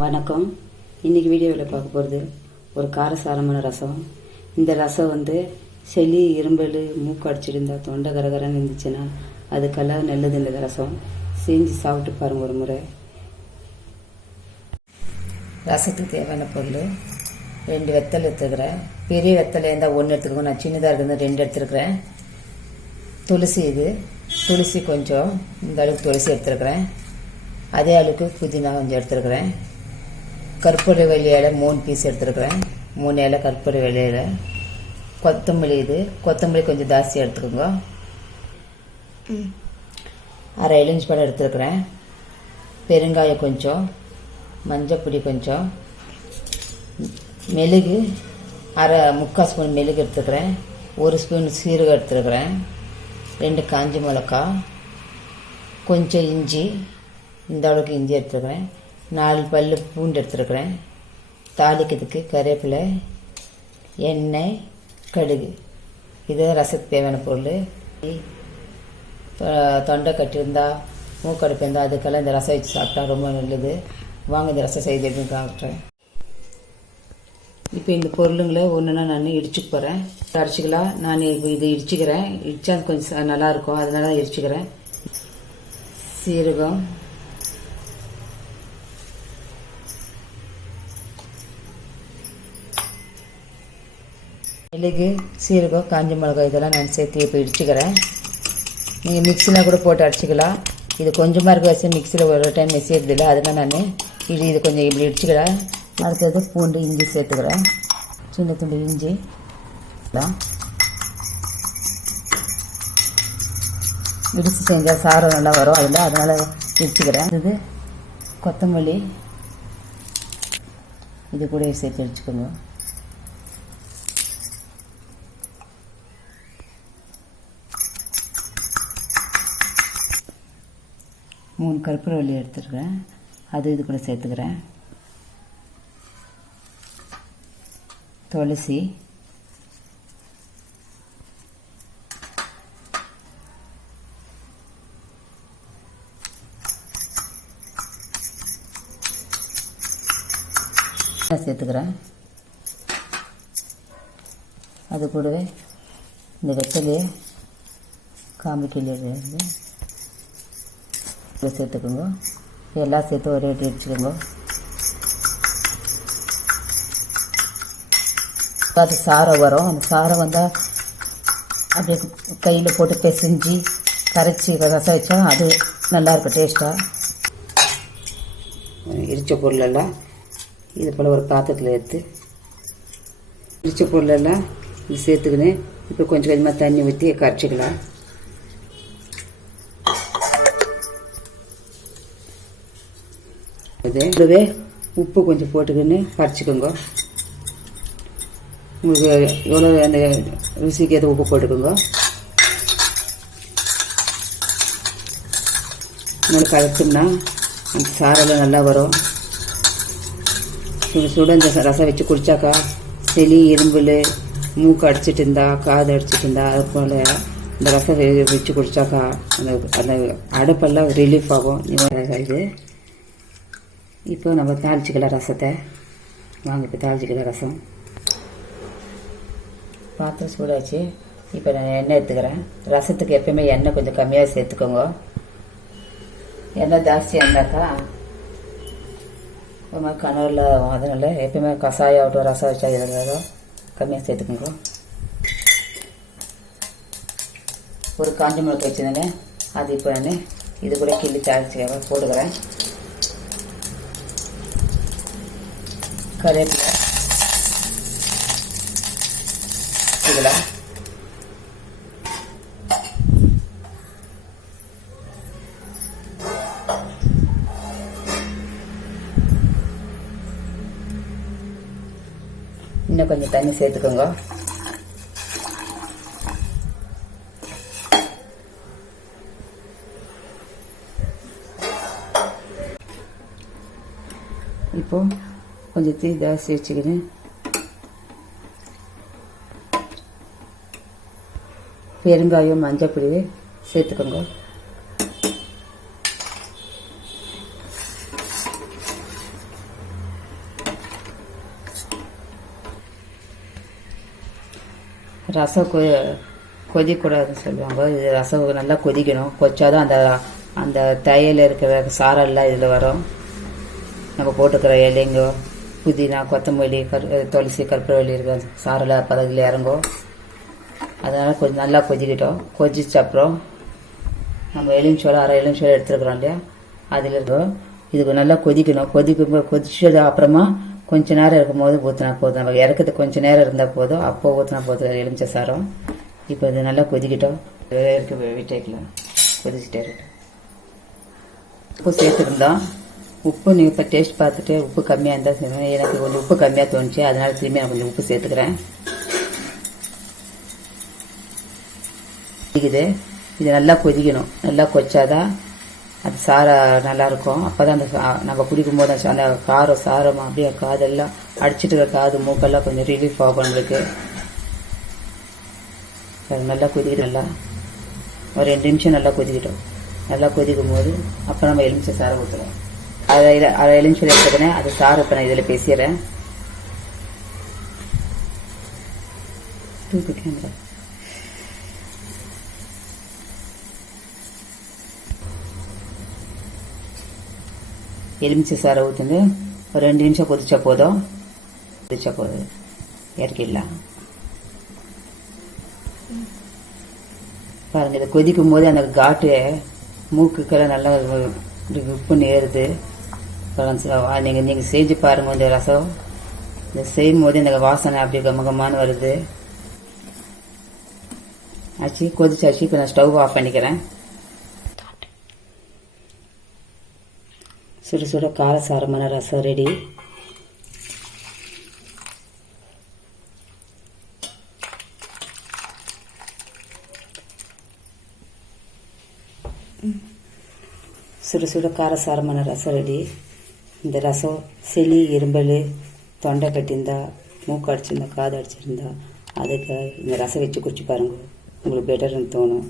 வணக்கம். இன்றைக்கி வீடியோவில் பார்க்க போகிறது ஒரு காரசாரமான ரசம். இந்த ரசம் சளி, இரும்பல், மூக்கு அடிச்சிருந்தா, தொண்டை கரகரன்னு இருந்துச்சுன்னா அதுக்கெல்லாம் நல்லது இந்த ரசம். செஞ்சு சாப்பிட்டு பாருங்கள் ஒரு முறை. ரசத்துக்கு தேவையான பொருள் 2 வெத்தலை எடுத்துக்கிறேன். பெரிய வெத்தலை இருந்தால் 1 எடுத்துக்கோங்க. நான் சின்னதாக இருக்கிறது 2 எடுத்துருக்கிறேன். துளசி, துளசி கொஞ்சம் இந்த அளவுக்கு துளசி எடுத்துருக்கிறேன். அதே அளவுக்கு புதினா கொஞ்சம் எடுத்துருக்கிறேன். கற்பூர வெள்ளையில 3 பீஸ் எடுத்துருக்கிறேன். 3 இலை கற்பூர வெள்ளையில. கொத்தமல்லி, கொத்தமல்லி கொஞ்சம் ஜாஸ்தி எடுத்துக்கோங்க. 1/2 எலுமிச்சை பழம் எடுத்துருக்கிறேன். பெருங்காயம் கொஞ்சம், மஞ்சப்பொடி கொஞ்சம், மெழுகு 3/4 ஸ்பூன் மெழுகு எடுத்துக்கிறேன். 1 ஸ்பூன் சீரகம் எடுத்துருக்கிறேன். 2 காஞ்ச மிளகா, கொஞ்சம் இஞ்சி, இந்த அளவுக்கு இஞ்சி எடுத்துருக்கிறேன். 4 பல்லு பூண்டு எடுத்துருக்கிறேன். தாளிக்கிறதுக்கு கருவேப்பிலை, எண்ணெய், கடுகு. இது ரசத்துக்கு தேவையான பொருள். தொண்டை கட்டியிருந்தா, மூக்கடுப்பு இருந்தால் அதுக்கெல்லாம் இந்த ரசம் வச்சு சாப்பிட்டா ரொம்ப நல்லது. வாங்க இந்த ரசம் செய்து எடுத்து காட்டுறேன். இப்போ இந்த பொருளுங்களை ஒன்றுனா நான் இடிச்சுக்க போகிறேன். அரைச்சிக்கலாம். நான் இது இடிச்சுக்கிறேன். இடித்தா கொஞ்சம் நல்லாயிருக்கும், அதனால தான் இடிச்சுக்கிறேன். சீரகம், மிளகு, சீரகம், காஞ்ச மிளகாய் இதெல்லாம் நான் சேர்த்து இப்போ இடிச்சுக்கிறேன். நீங்கள் மிக்சியில் கூட போட்டு அடிச்சிக்கலாம். இது கொஞ்சமாக இருக்க வச்சு மிக்சியில் ஒரு டைம் செய்யறதில்லை, அதனால் நான் இது கொஞ்சம் இப்படி இடிச்சுக்கிறேன். அடுத்தது பூண்டு, இஞ்சி சேர்த்துக்கிறேன். சின்ன துண்டு இஞ்சி தான் இடித்து செஞ்சால் சாரம் நல்லா வரும் அதில், அதனால் இடிச்சுக்கிறேன். இது கொத்தமல்லி, இது கூட சேர்த்து இடிச்சுக்கோங்க. மூணு கற்பூர வெள்ளி எடுத்துருக்கிறேன், அது இது கூட சேர்த்துக்கிறேன். துளசி, சேர்த்துக்கிறேன். அது கூடவே இந்த வெத்தலையை காம்பு கிள்ளி சேர்த்துக்கோங்க. எல்லாம் சேர்த்து ஒரே ரேட்டு அடிச்சுக்கோங்க. அது சாரம் வரும். அந்த சாரம் வந்தால் அப்படியே கையில் போட்டு பிசைஞ்சு கரைச்சி ரசம் வச்சா அது நல்லாயிருக்கும் டேஸ்ட்டாக. இடித்த பொருளெல்லாம் இது போல் ஒரு பாத்திரத்தில் எடுத்து இடித்த பொருளெல்லாம் இது சேர்த்துக்கின்னு இப்போ கொஞ்சம் கொஞ்சமாக தண்ணி ஊற்றி கரைச்சிக்கலாம். இதுவே உப்பு கொஞ்சம் போட்டுக்கின்னு கரைச்சிக்கோங்க. உங்களுக்கு எவ்வளோ அந்த ருசிக்கு எது உப்பு போட்டுக்கோங்க. நல்லா கரைச்சோம்னா அந்த சாரெல்லாம் நல்லா வரும். சுட இந்த ரசம் வச்சு குடித்தாக்கா சளி, இரும்பல், மூக்கு அடிச்சிட்டு இருந்தா, காது அடிச்சிட்டு இருந்தா, அது போல் இந்த ரசம் வச்சு குடித்தாக்கா அந்த அடைப்பெல்லாம் ரிலீஃப் ஆகும். இது இப்போ நம்ம தாளிச்சிக்கலாம் ரசத்தை. வாங்க இப்போ தாளிச்சிக்கலாம் ரசம். பாத்திரம் சூடாச்சு. இப்போ நான் எண்ணெய் எடுத்துக்கிறேன். ரசத்துக்கு எப்பயுமே எண்ணெய் கொஞ்சம் கம்மியாக சேர்த்துக்கோங்க. எண்ணெய் ஜாஸ்தியாக இருந்தாக்கா ஒரு மாதிரி கனவில், அதனால் எப்பயுமே கசாயம் ஆகட்டும், ரசம் வச்சா எதாவது கம்மியாக சேர்த்துக்கோங்க. ஒரு காஞ்ச மிளகாய் வச்சுருந்தேனே, அது இப்போ நான் இது கூட கிள்ளி தாளிச்சு போட்டுக்கிறேன். கருவேப்பிலை இதெல்லாம் இன்னும் கொஞ்சம் தண்ணி சேர்த்துக்கோங்க. இப்போ கொஞ்சம் தீ ஜாஸ்தி வச்சுக்கின்னு பெருங்காயம், மஞ்சப்பொடி சேர்த்துக்கோங்க. ரசம் கொதிக்கூடாதுன்னு சொல்லுவாங்க. இது ரசம் நல்லா கொதிக்கணும். கொச்சாதான் அந்த அந்த தையல் இருக்கிற சாரெல்லாம் இதில் வரும். நம்ம போட்டுக்கிற இலைங்கோ, புதினா, கொத்தமல்லி, துளசி, கற்பூரவள்ளி இருக்கிற சாரெல்லாம் பதவியில் இறங்கும். அதனால் கொஞ்சம் நல்லா கொதிக்கிட்டோம். கொதிச்ச அப்புறம் நம்ம எலுமிச்சோளம், அரை எலுமிச்சோளம் எடுத்துருக்குறோம் இல்லையா, அதில் இருக்கும். இதுக்கு நல்லா கொதிக்கணும். கொதிச்சது அப்புறமா கொஞ்ச நேரம் இருக்கும் போது ஊற்றினா போதும். நம்ம இறக்கிறதுக்கு கொஞ்சம் நேரம் இருந்தால் போதும். அப்போ ஊற்றினா போதும் எலுமிச்சை சாரம். இப்போ இது நல்லா கொதிக்கிட்டோம். விட்டேக்கலாம், கொதிச்சுட்டே இருக்கட்டும். உப்பு சேர்த்துருந்தோம். உப்பு நீங்கள் இப்போ டேஸ்ட் பார்த்துட்டு உப்பு கம்மியாக இருந்தால் செய்வேன். எனக்கு கொஞ்சம் உப்பு கம்மியாக தோணுச்சு, அதனால திரும்பி நான் கொஞ்சம் உப்பு சேர்த்துக்கிறேன். கொதிக்குது. இது நல்லா கொதிக்கணும். நல்லா கொச்சாதான் அது சாரம் நல்லாயிருக்கும். அப்போ தான் அந்த நம்ம குடிக்கும் போது அந்த காரம் சாரம் அப்படியே காதெல்லாம் அடிச்சிட்டு இருக்க காது மூக்கெல்லாம் கொஞ்சம் ரிலீஃப் ஆகும் நம்மளுக்கு. நல்லா கொதிக்கிட்டு நல்லா ஒரு 2 நிமிஷம் நல்லா கொதிக்கிட்டோம். நல்லா கொதிக்கும் போது அப்போ நம்ம எலுமிச்சை சாரை ஊற்றுறோம். அதை எலுமிச்சை எடுத்துக்கிறேன். அது சாரை இப்போ நான் இதில் பேசிடுறேன். தூக்கு கேமரா. எலுமிச்சை சாரை ஊற்றுங்க. ஒரு 2 நிமிஷம் கொதிச்சா போதும். இறக்கிடலாம். பாருங்க, இதை கொதிக்கும் போது அந்த காட்டு மூக்குக்கெல்லாம் நல்லா உப்பு நேருது. நீங்கள் செஞ்சு பாருங்க. இந்த ரசம் இந்த செய்யும் போது இந்த வாசனை அப்படியே கமகமானு வருது. ஆச்சு, கொதிச்சாச்சு. இப்போ நான் ஸ்டவ் ஆஃப் பண்ணிக்கிறேன். சுட சுட காரசாரமான ரசம் ரெடி. சுட சுட காரசாரமான ரசம் ரெடி. இந்த ரசம் சளி, இரும்பல், தொண்டை கட்டியிருந்தா, மூக்கு அடிச்சிருந்தா, காது அடிச்சிருந்தா அதுக்கு இந்த ரசம் வச்சு குடிச்சு பாருங்க. உங்களுக்கு பெட்டர்னு தோணும்.